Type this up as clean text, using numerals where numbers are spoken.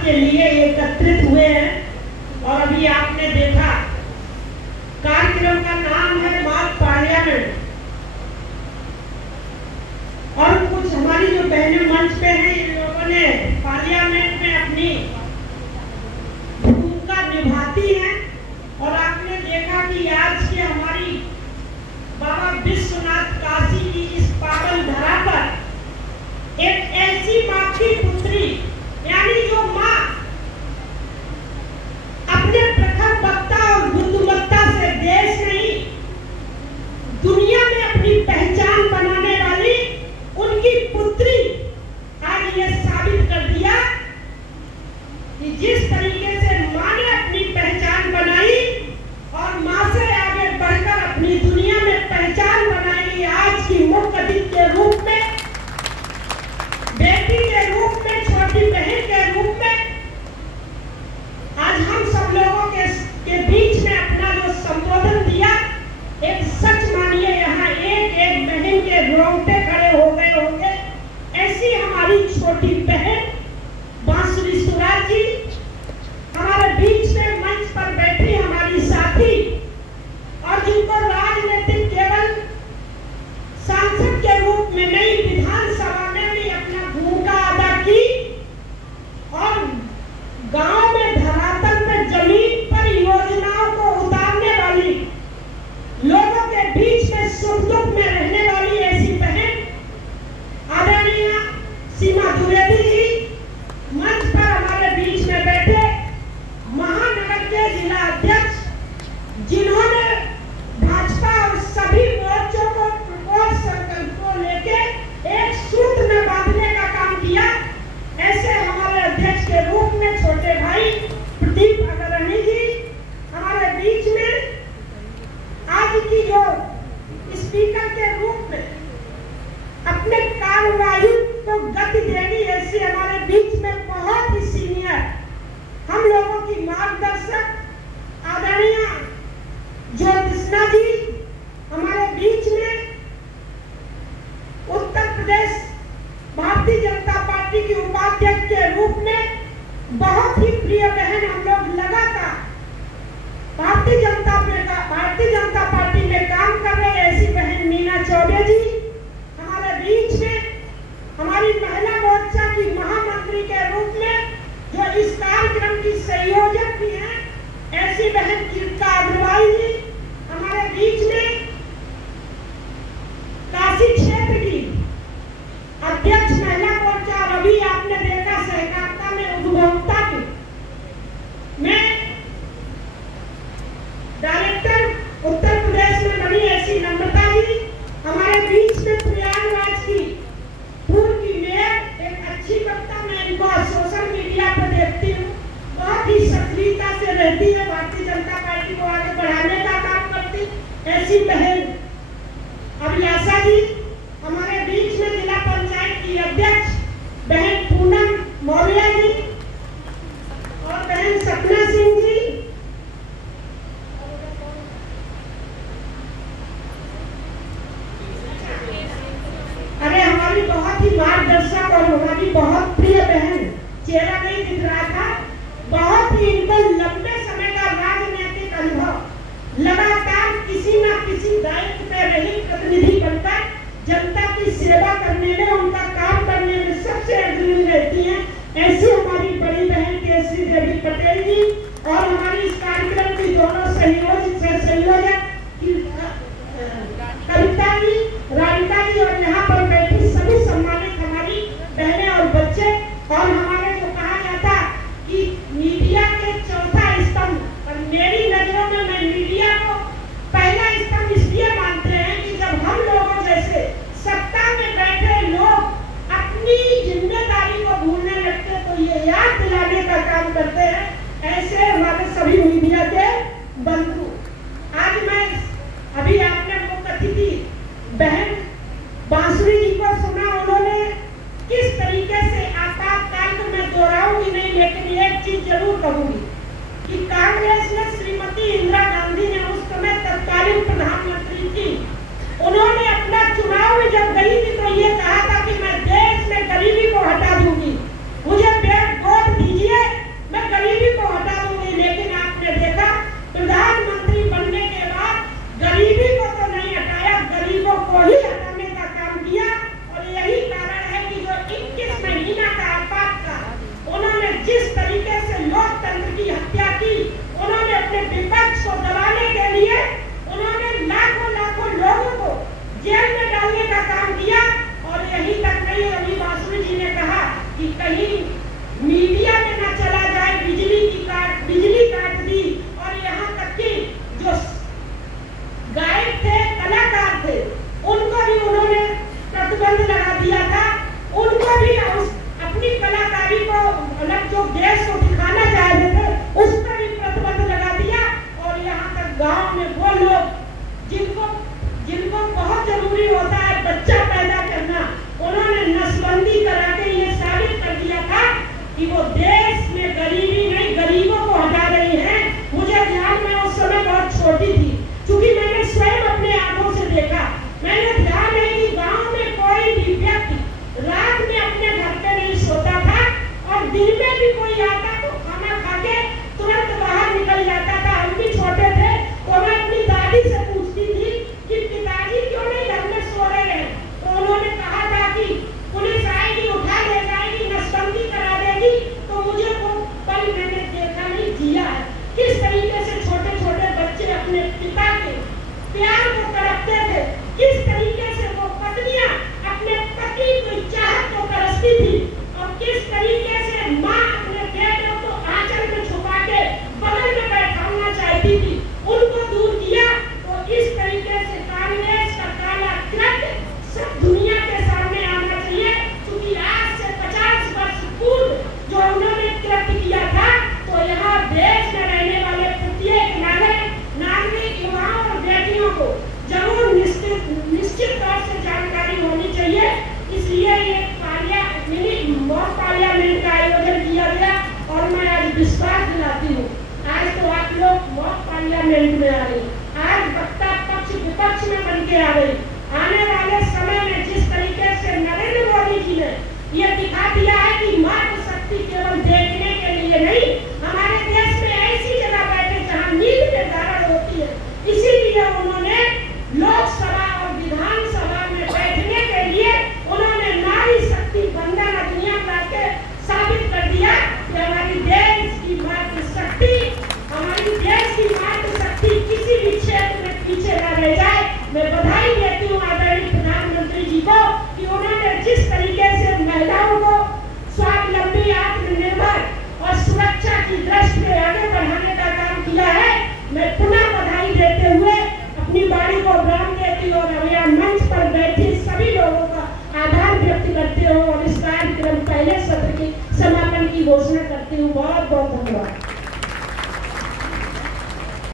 बात के लिए एकत्रित हुए हैं। और अभी आपने देखा कार्यक्रम का नाम है मार्च पार्लियामेंट, और कुछ हमारी जो बहनें मंच पे हैं, इन लोगों ने पार्लियामेंट में अपनी भूमिका निभाती हैं। और आपने देखा कि आज की हमारी बाबा विश्वनाथ काशी की इस पावन धरा पर एक ऐसी माँ की पुत्री, यानी जो माँ अपने प्रखर वक्ता और बुद्धिमत्ता से देश नहीं दुनिया में अपनी पहचान बनाने वाली उनकी पुत्री आज ये साबित कर दिया कि जिस तरीके से माँ ने अपनी पहचान बनाई और माँ से आगे बढ़कर अपनी दुनिया में पहचान बनाई, आज की मुख्य अतिथि के रूप में, बेटी के रूप में, छोटी बहन के रूप में आज हम सब लोगों के बीच में अपना जो संबोधन दिया, एक सच मानिए यहाँ एक एक बहन के रोंगटे खड़े हो गए होंगे। ऐसी हमारी छोटी बहन बांसुरी सुराज जी हमारे बीच में मंच पर बैठी हमारी साथी, और जिनको राजनीतिक केवल सांसद के रूप में नहीं, विधानसभा में भी अपना भूमिका अदा की और गांव में धरातल पर जमीन पर योजनाओं को उतारने वाली, लोगों के बीच में सुख दुख में रहने वाली ऐसी बहन आदरणीय सीमा द्विवेदी जी मंच पर हमारे बीच में बैठे, महानगर के जिला अध्यक्ष, जिन्होंने भाजपा और सभी मोर्चों को प्रकोष्ठ संकल्प को लेके एक सूत्र में बांधने का काम किया। ऐसे हमारे अध्यक्ष के रूप में छोटे भाई प्रदीप अग्रणी जी हमारे बीच में, आज की जो स्पीकर के रूप में अपने कार्यवाही को गति देनी, ऐसे हमारे बीच में बहुत ही सीनियर हम लोगों की मार्गदर्शक आदरणीय ज्योतिष्णा जी हमारे बीच में, उत्तर प्रदेश भारतीय जनता पार्टी की उपाध्यक्ष के रूप में बहुत ही प्रिय बहन, हम लोग लगातार भारतीय जनता पार्टी में काम कर रहे ऐसी बहन मीना चौबे जी हमारे बीच में, हमारी महिला मोर्चा की महामंत्री के रूप में जो इस कार्यक्रम की संयोजक भी हैं, ऐसी बहन कीर्तिका अग्रवाल जी हमारे बीच में, काशी क्षेत्र की अध्यक्ष महिला मोर्चा, और अभी आपने देखा सहकारिता में उपभोक्ता की में डायरेक्टर उत्तर प्रदेश में बनी ऐसी नम्रता जी हमारे बीच में, प्रयागराज की पूर्व की मेयर, एक अच्छी वक्ता, मैं इनको सोशल मीडिया पर देखती हूँ, बहुत ही सक्रियता से रहती है, भारतीय जनता पार्टी को आगे बढ़ाने का काम करती, ऐसी बहन अभिलाषा जी हमारे बीच में, जिला पंचायत की अध्यक्ष बहन पूनम मौर्य जी और बहन सपना सिंह जी, अरे हमारी बहुत ही मार्गदर्शक और हमारी बहुत प्रिय बहन, चेहरा नहीं दिख रहा था, बहुत ही इनको लंबे समय का राजनीतिक अनुभव, लगातार किसी न किसी दायित्व में रही प्रतिनिधि बनकर जनता की सेवा करने में, उनका काम करने में सबसे अग्रणी रहती हैं, ऐसी हमारी बड़ी बहन केसरी देवी पटेल जी, और हमारी इस कार्यक्रम की दोनों संयोजक कविता जी, राधिका जी, और यहाँ पर बैठी सभी सम्मानित हमारी बहनें और बच्चे, और हमारे जो कहा जाता कि मीडिया के चौथा स्तंभ, और मेरी नजरों में मैं मीडिया को पहला स्तंभ इसलिए मानते हैं कि जब हम लोगों जैसे सत्ता में बैठे लोग अपनी जिम्मेदारी को भूलने लगते तो ये याद दिलाने का काम करते हैं, ऐसे हमारे सभी मीडिया के बंधु। आज मैं अभी आपने मुख्य अतिथि बहन बांसुरी जी को सुना, उन्होंने किस तरीके से आपातकाल को मैं दोहराऊंगी नहीं, लेकिन एक चीज जरूर कहूंगी कि कांग्रेस ने श्रीमती इंदिरा गांधी ने उस समय तत्कालीन प्रधानमंत्री थी, उन्होंने अपना चुनाव में जब गई थी तो ये कहा था कि मैं देश में गरीबी को हटा दूंगी, मुझे वोट दीजिए जिस तरीके से लोकतंत्र की हत्या की, उन्होंने अपने विपक्ष को दबाने के लिए उन्होंने लाखों लाखों लोगों को जेल में डालने का काम किया। और यही तक नहीं, रवि बासु जी ने कहा कि कहीं मीडिया में न चला जाए, बिजली काट दी। और यहाँ तक कि जो गायक थे, कलाकार थे, उनको भी उन्होंने प्रतिबंध लगा दिया था। उनको भी अपनी कलाकारी को अलग जो देश को दिखाना चाह रहे थे, उस पर भी प्रतिबंध लगा दिया। और यहाँ तक गांव में वो लोग जिनको बहुत जरूरी होता है बच्चा पैदा करना, उन्होंने नसबंदी करा के ये साबित कर दिया था कि वो देश में गरीबी नहीं, गरीबों को हटा रही हैं। मुझे ध्यान में उस समय बहुत छोटी थी, क्योंकि मैंने स्वयं अपने आंखों से देखा। मैंने ध्यान है कि गांव में कोई भी व्यक्ति रात में अपने घर पे नहीं सोता था, और दिन में भी कोई आता तो खाना खा के तुरंत बाहर निकल जाता था। हम भी छोटे थे तो मैं अपनी दादी से पूछती थी कि पिताजी क्यों नहीं घर में सो रहे हैं, तो उन्होंने कहा था कि पुलिस आएगी, उठा ले जाएगी, नसबंदी करा देगी। तो मुझे वो पल मैंने देखा नहीं, जिया है किस तरीके से छोटे छोटे बच्चे अपने पिता के प्यार को तड़पते थे, किस तरीके से वो पत्नियां अपने पति की चाहत को तरसती थी, और किस तरीके से माँ अपने बेटों को आंचल में छुपा के बगल में बैठाना चाहती थी, उनको दूर किया। तो इस तरीके से कांग्रेस का काला कृत्य सब दुनिया के सामने आना चाहिए, क्योंकि आज से 50 वर्ष पूर्व जो उन्होंने कृत्य किया था, तो यहाँ देश में रहने वाले प्रत्येक नागरिक युवाओं और बेटियों को जरूर निश्चित तौर से जानकारी होनी चाहिए। इसलिए ये मॉक पार्लियामेंट का आयोजन किया गया, और मैं आज विश्वास दिलाती हूँ, आज तो आप लोग मॉक पार्लियामेंट में आ रही, आज वक्ता पक्ष विपक्ष में बन के आ रही। आने वाले समय में जिस तरीके से नरेंद्र मोदी जी ने ये दिखा दिया है कि मातृशक्ति केवल देखने के लिए नहीं, हमारे देश में ऐसी जगह बैठे जहाँ नींद निर्धारण होती है, इसीलिए उन्होंने लोकसभा और विधानसभा में बैठने के लिए उन्होंने नारी शक्ति वंदन अधिनियम लाके साबित कर दिया कि हमारी देश की मातृशक्ति किसी भी क्षेत्र में पीछे न रह जाए। मैं बधाई देती हूँ आदरणीय प्रधानमंत्री जी को कि उन्होंने जिस तरीके से महिलाओं को स्वावलंबी, आत्मनिर्भर और सुरक्षा की दृष्टि में आगे बढ़ाने का काम किया है। मैं पुनः बधाई देते हुए अपनी बाड़ी को विराम देती हूँ और यहाँ मंच पर बैठे सभी लोगों का आभार व्यक्त करते हूँ और इस कार्यक्रम पहले सत्र के समापन की घोषणा करती हूँ। बहुत बहुत धन्यवाद।